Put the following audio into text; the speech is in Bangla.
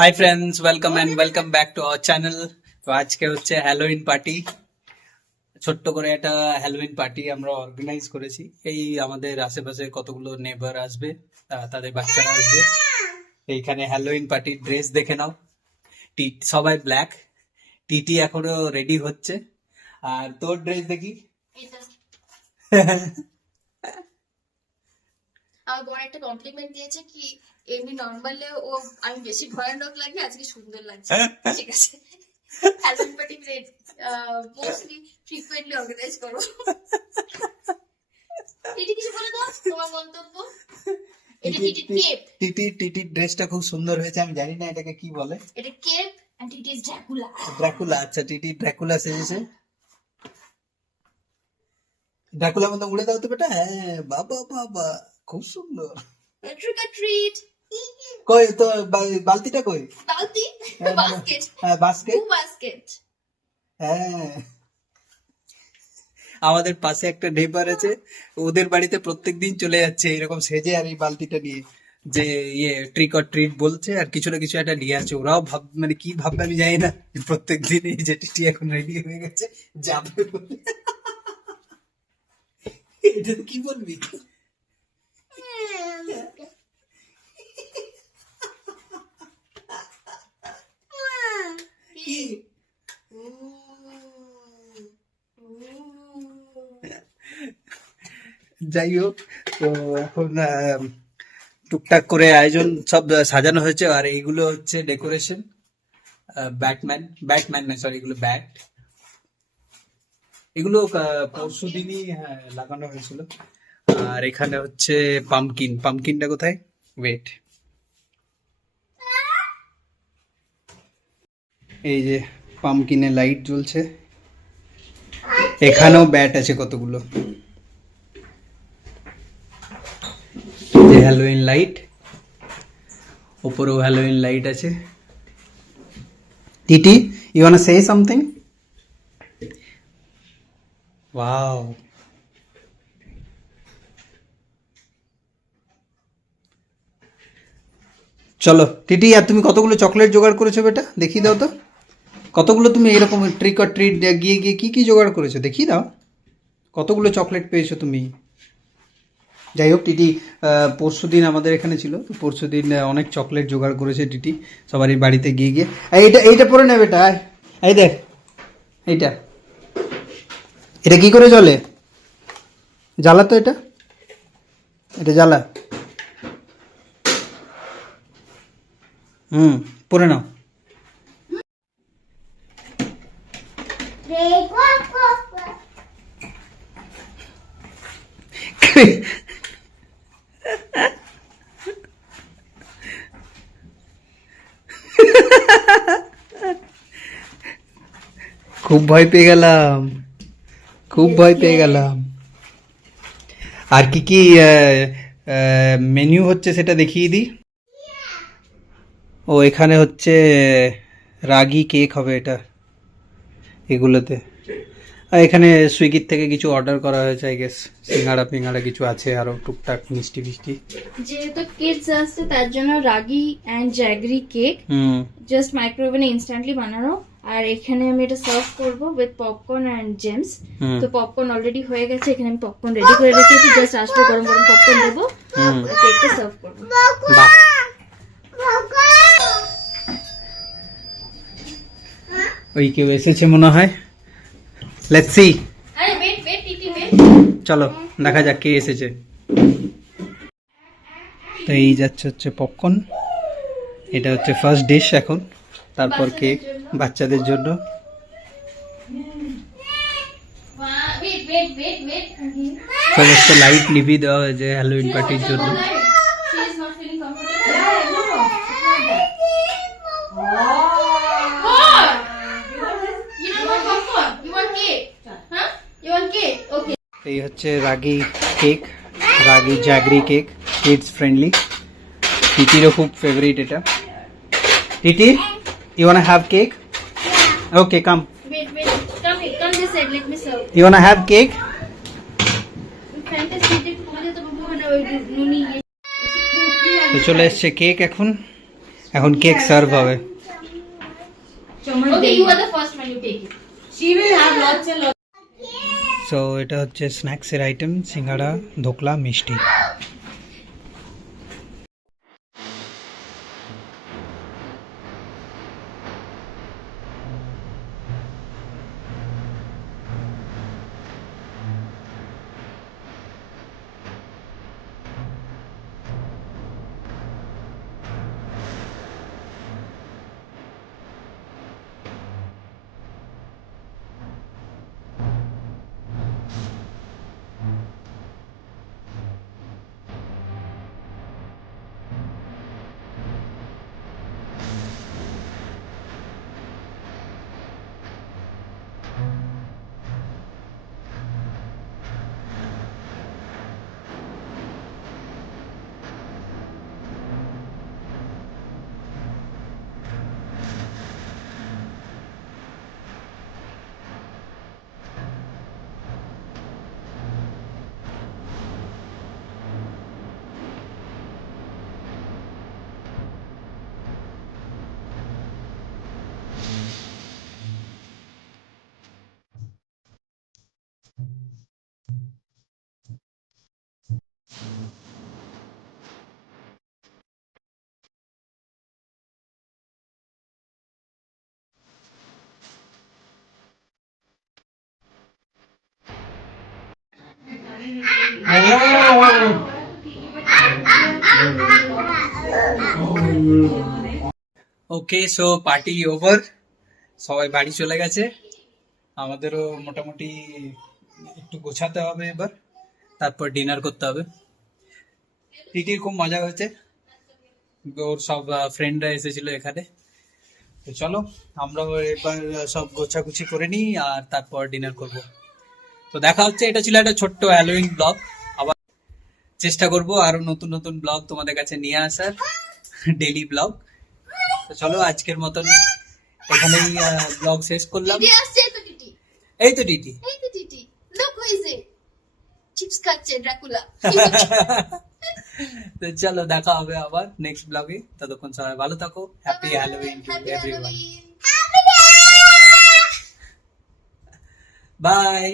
Hi friends, welcome and welcome back to our channel. তো আজকে হচ্ছে হ্যালোউইন পার্টি, ছোট্ট করে একটা হ্যালোউইন পার্টি আমরা অর্গানাইজ করেছি। এই আমাদের আশেপাশে কতগুলো নেবার আসবে, তাদের বাচ্চারা আসবে। এইখানে হ্যালোউইন পার্টির ড্রেস দেখে নাও। সবাই ব্ল্যাক। টিটি এখনো রেডি হচ্ছে। আর তোর ড্রেস দেখি। এটা আমার বড় একটা কমপ্লিমেন্ট দিয়েছে কি এমনি নরমালে ও আমি বেশি ভয়ানক লাগে, আজকে সুন্দর লাগছে। ঠিক আছে, Halloween party mostly frequently organise করো। টিটি কিছু বলে দাও তোমার মন্তব্য। এটা টিটি কেপ। টিটির ড্রেসটা খুব সুন্দর হয়েছে। আমি জানি না এটাকে কি বলে। এটা cape and Titi is Dracula. Dracula, আচ্ছা টিটি ড্রাকুলা সেজেছে। ড্রাকুলার মতো উড়ে দাও তো বেটা। হ্যাঁ, বাবা বাবা, খুব সুন্দর। Trick or treat. কই তো বালতিটা কই? বালতি বাস্কেট। হ্যাঁ, বাস্কেট। বাস্কেট। হ্যাঁ, আমাদের পাশে একটা নেবার আছে, ওদের বাড়িতে প্রত্যেকদিন চলে যাচ্ছে এরকম সেজে আর এই বালতিটা নিয়ে, যে ইয়ে ট্রিক অর ট্রিট বলছে আর কিছু না কিছু একটা নিয়ে আছে। ওরাও মানে কি ভাববে আমি জানি না। প্রত্যেকদিন এই যে টিটি এখন রেডি হয়ে গেছে যাবে বলে। এটা কি বলবি? কি যাই হোক, তো এখন টুকটাক করে আয়োজন সব সাজানো হয়েছে। আর এইগুলো হচ্ছে ডেকোরেশন। ব্যাটম্যান না, সরি, এগুলো ব্যাট। এগুলো পরশু দিনই লাগানো হয়েছিল। আর এখানে হচ্ছে পামকিনটা কোথায়? ওয়েট, এই যে পামকিনে লাইট জ্বলছে। এখানেও ব্যাট আছে কতগুলো, যে হ্যালোউইন লাইট। ওপরেও হ্যালোউইন লাইট আছে। Titi, you want to say something? Wow, চলো টিটি, আর তুমি কতগুলো চকলেট জোগাড় করেছো বেটা? দেখিয়ে দাও তো কতগুলো তুমি এরকম ট্রিক অর ট্রিট গিয়ে গিয়ে কি কি জোগাড় করেছো, দেখিয়ে দাও কতগুলো চকলেট পেয়েছো তুমি। যাই হোক, টিটি পরশু দিন আমাদের এখানে ছিল, তো পরশু দিন অনেক চকলেট জোগাড় করেছে টিটি সবারই বাড়িতে গিয়ে গিয়ে। এইটা পরে নেবে এটা। এই দেখ, এটা কি করে জ্বলে? জ্বালা তো, এটা জ্বালা। পরে নাও। খুব ভয় পেয়ে গেলাম। আর কি কি মেনু হচ্ছে সেটা দেখিয়ে দিই। ও, এখানে হচ্ছে রাগি কেক হবে এটা, এগুলোতে। আর এখানে সুইগির থেকে কিছু অর্ডার করা হয়েছে, আই গেস সিঙ্গাড়া কিছু আছে, আরো টুকটাক মিষ্টি ফিষ্টি। যেহেতু কিডস আসছে তার জন্য ragi and jaggery cake just মাইক্রোওভেনে ইনস্ট্যান্টলি বানানো। আর এখানে আমি এটা সার্ভ করব উইথ পপকর্ন এন্ড জেমস। তো পপকর্ন অলরেডি হয়ে গেছে, এখানে আমি পপকর্ন রেডি করে রেখেছি, জাস্ট আসলে গরম গরম পপকর্ন দেবো, কেকটা সার্ভ করব। ওই কেউ এসেছে মনে হয়, লেটস সি। আরে ওয়েট টিটি ওয়েট, চলো দেখা যাক কে এসেছে। তো এই যাচ্ছে হচ্ছে পপকর্ন, এটা হচ্ছে ফার্স্ট ডিশ এখন, তারপর কেক বাচ্চাদের জন্য। সমস্ত লাইট নিভিয়ে দেওয়া হয়েছে হ্যালোউইন পার্টির জন্য। এই হচ্ছে ragi jaggery cake, kids friendly. টিটিরও খুব ফেভারিট এটা। Titi, you want have cake? Okay, come. Come this side, let me serve. You want have cake? Fantastic, তো চলে এসছে কেক এখন। এখন কেক সার্ভ হবে। Okay, you are the first one, you take it. She will have lots and lots. So এটা হচ্ছে স্ন্যাক্সের আইটেম, সিঙ্গাড়া, ধোকলা, মিষ্টি। ওকে, সো পার্টি ওভার, সবাই বাড়ি চলে গেছে। আমাদেরও মোটামুটি একটু গোছাতে হবে এবার, তারপর ডিনার করতে হবে। টিটির খুব মজা হয়েছে, ওর সব ফ্রেন্ডরা এসেছিল এখানে। তো চলো আমরা এবার সব গোছাগুছি করে নিই আর তারপর ডিনার করব। তো দেখা হচ্ছে। এটা ছিল একটা ছোট্ট হ্যালোইন ব্লগ। আবার চেষ্টা করব আরো নতুন নতুন ব্লগ তোমাদের কাছে নিয়ে আসার, ডেইলি ব্লগ। তো চলো আজকের মতন এখানেই ব্লগ শেষ করলাম। Didi আসছে তো Didi. এই তো টিটি। এই তো Didi. Look who is it? Chips খাচ্ছে ড্রাকুলা। তো চলো দেখা হবে আবার নেক্সট ব্লগে। ততক্ষণ সবাই ভালো থাকো। Happy Halloween to Happy everyone. Halloween. By.